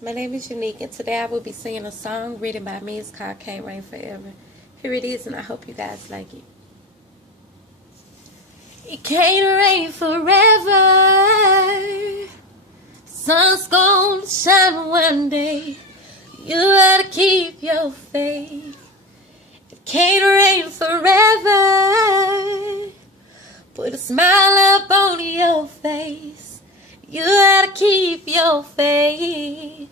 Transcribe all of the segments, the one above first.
My name is Unique, and today I will be singing a song written by me. It's called Can't Rain Forever. Here it is, and I hope you guys like it. It can't rain forever. Sun's gonna shine one day. You gotta keep your faith. It can't rain forever. Put a smile up on your face. You gotta keep your faith.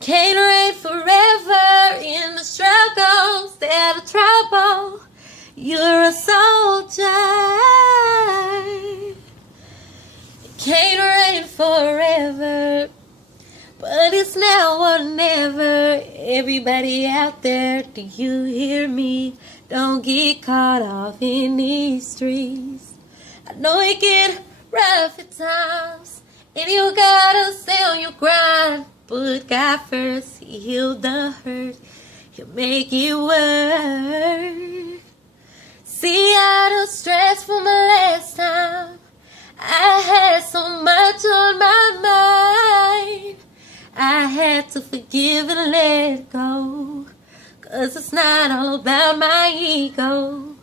Can't rain forever in the struggles that are trouble. You're a soldier. Can't rain forever, but it's now or never. Everybody out there, do you hear me? Don't get caught off in these streets. I know it get rough at times, and you gotta stay on your grind. Put God first, He healed the hurt, He'll make it work. See out of stress from the last time. I had so much on my mind. I had to forgive and let go, 'cause it's not all about my ego.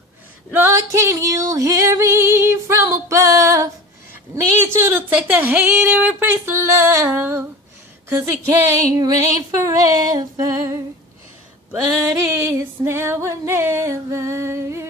Lord, can you hear me from above? I need you to take the hate and replace the love, 'cause it can't rain forever, but it's now or never.